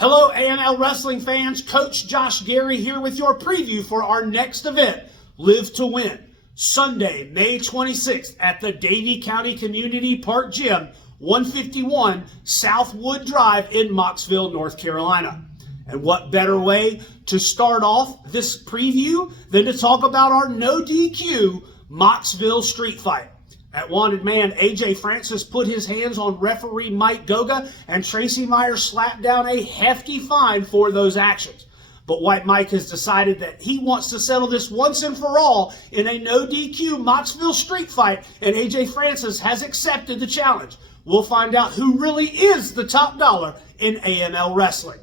Hello AML Wrestling fans, Coach Josh Gerry here with your preview for our next event, Live to Win, Sunday, May 26th at the Davie County Community Park Gym, 151 Southwood Drive in Mocksville, North Carolina. And what better way to start off this preview than to talk about our no DQ Mocksville street fight. At Wanted Man, AJ Francis put his hands on referee Mike Goga, and Tracy Myers slapped down a hefty fine for those actions. But White Mike has decided that he wants to settle this once and for all in a no DQ Mocksville street fight, and AJ Francis has accepted the challenge. We'll find out who really is the top dollar in AML wrestling.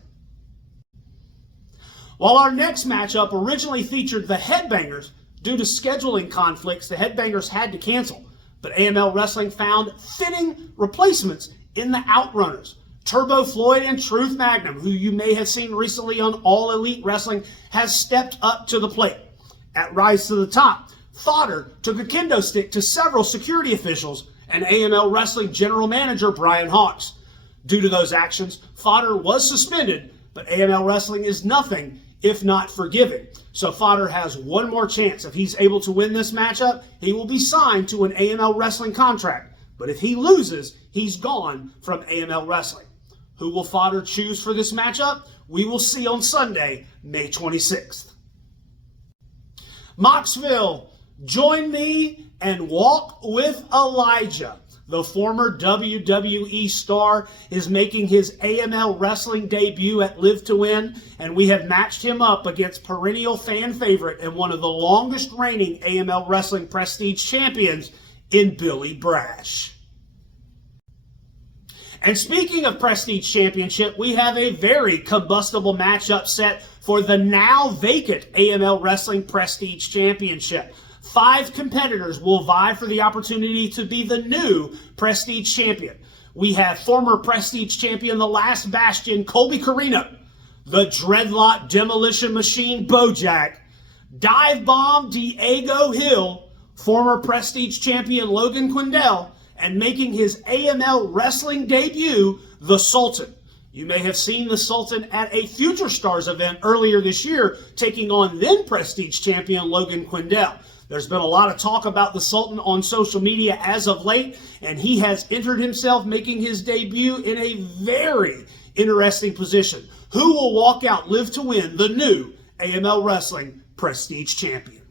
While our next matchup originally featured the Headbangers, due to scheduling conflicts, the Headbangers had to cancel. But AML Wrestling found fitting replacements in the Outrunners. Turbo Floyd and Truth Magnum, who you may have seen recently on All Elite Wrestling, has stepped up to the plate. At Rise to the Top, Fodder took a kendo stick to several security officials and AML Wrestling General Manager Brian Hawks. Due to those actions, Fodder was suspended, but AML Wrestling is nothing if not forgiving. So Fodder has one more chance. If he's able to win this matchup, he will be signed to an AML Wrestling contract. But if he loses, he's gone from AML Wrestling. Who will Fodder choose for this matchup? We will see on Sunday, May 26th. Mocksville, join me and walk with Elijah. The former WWE star is making his AML Wrestling debut at Live to Win, and we have matched him up against perennial fan favorite and one of the longest reigning AML Wrestling Prestige champions in Billy Brash. And speaking of Prestige Championship, we have a very combustible matchup set for the now vacant AML Wrestling Prestige Championship. 5 competitors will vie for the opportunity to be the new Prestige Champion. We have former Prestige Champion, the Last Bastion, Colby Carino, the Dreadlock Demolition Machine, Bojack, Dive Bomb, Diego Hill, former Prestige Champion, Logan Quindell, and making his AML Wrestling debut, the Sultan. You may have seen the Sultan at a Future Stars event earlier this year, taking on then Prestige Champion Logan Quindell. There's been a lot of talk about the Sultan on social media as of late, and he has entered himself making his debut in a very interesting position. Who will walk out Live to Win, the new AML Wrestling Prestige Champion?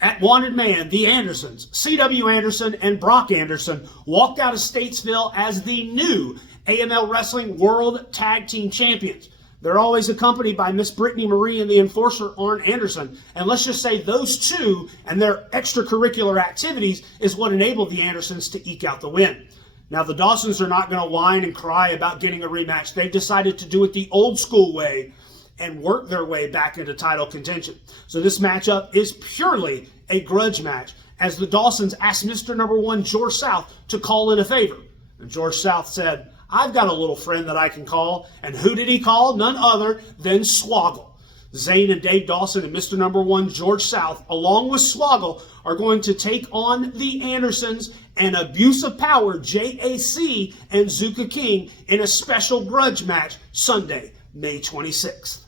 At Wanted Man, the Andersons, C.W. Anderson and Brock Anderson, walked out of Statesville as the new AML Wrestling World Tag Team Champions. They're always accompanied by Miss Brittany Marie and the enforcer, Arn Anderson. And let's just say those two and their extracurricular activities is what enabled the Andersons to eke out the win. Now, the Dawsons are not going to whine and cry about getting a rematch. They've decided to do it the old school way and work their way back into title contention. So this matchup is purely a grudge match, as the Dawsons asked Mr. Number 1, George South, to call in a favor. And George South said, I've got a little friend that I can call. And who did he call? None other than Swoggle. Zane and Dave Dawson and Mr. Number 1, George South, along with Swoggle, are going to take on the Andersons and Abuse of Power, JAC, and Zuka King in a special grudge match Sunday, May 26th.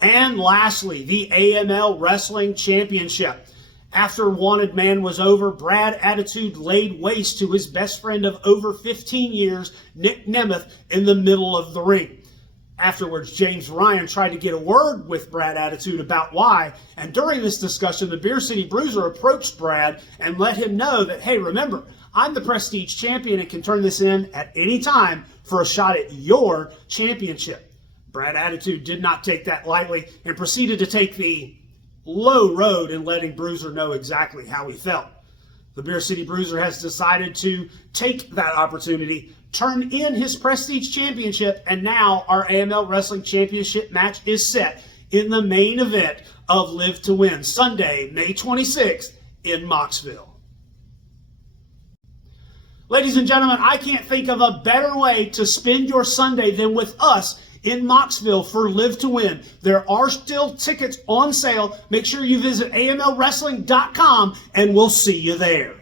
And lastly, the AML Wrestling Championship. After Wanted Man was over, Brad Attitude laid waste to his best friend of over 15 years, Nick Nemeth, in the middle of the ring. Afterwards, James Ryan tried to get a word with Brad Attitude about why, and during this discussion, the Beer City Bruiser approached Brad and let him know that, hey, remember, I'm the Prestige Champion and can turn this in at any time for a shot at your championship. Brad Attitude did not take that lightly and proceeded to take the low road in letting Bruiser know exactly how he felt. The Beer City Bruiser has decided to take that opportunity, turn in his Prestige Championship, and now our AML Wrestling Championship match is set in the main event of Live to Win, Sunday, May 26th in Mocksville. Ladies and gentlemen, I can't think of a better way to spend your Sunday than with us in Mocksville for Live to Win. There are still tickets on sale. Make sure you visit AMLWrestling.com and we'll see you there.